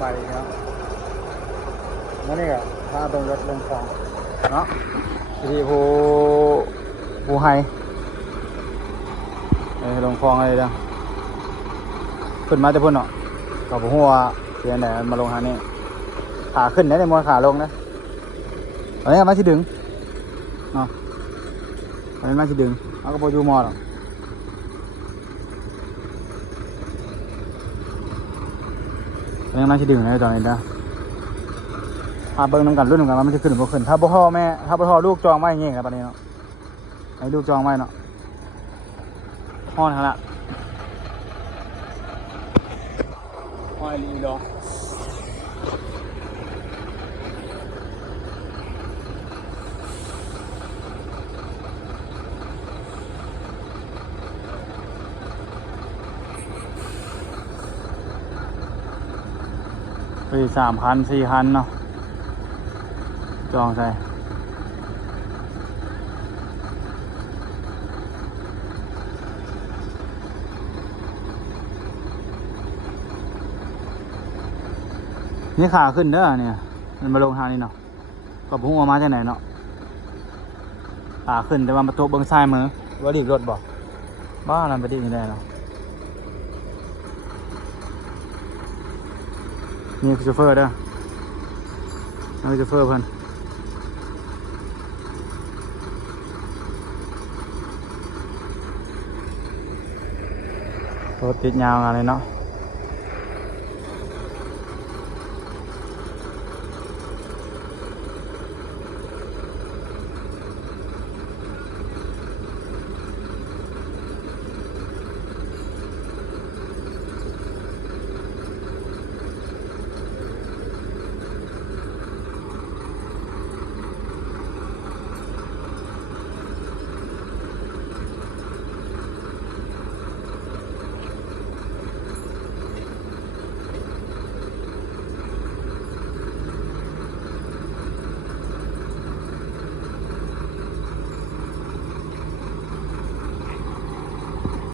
ใบเนาะนั่นนี่ก็พาตรงรถลงคลองเนาะที่ผู้ให้ลงคลองอะไรเด้อขึ้นมาแต่พุ่นเนาะกับหัวเสียไหนมาลงทางนี้ขาขึ้นได้ในมวยขาลงนะอันนี้มาที่ดึงเนาะอันนี้มาที่ดึงเอาก็โปรยูมอหรอกอันนี้มาที่ดึงนะตอนนี้นะพาเบิ้งน้ำกันรุ่นน้ำกันว่ามันจะขึ้นหรือไม่ขึ้นถ้าพ่อแม่ถ้าพ่อลูกจองไว้อย่างเงี้ยครับตอนนี้เนาะให้ลูกจองไว้เนาะห้อนขนาดห้อยลีดอไป3,000 4,000เนาะจองใส่นี่ขาขึ้นเด้อเนี่ยมันมาลงทางนี้เนาะก็พุ่งออกมาจากไหนเนาะขาขึ้นแต่ว่ามาโต๊ะเบิ้งซ้ายมือว่าดีรถบอกบ้าอะไรไปดีไม่ได้เนาะนี่คือโชเฟอร์เด้อนี่คือโชเฟอร์เพิ่นรถติดยาวอะไรเนาะ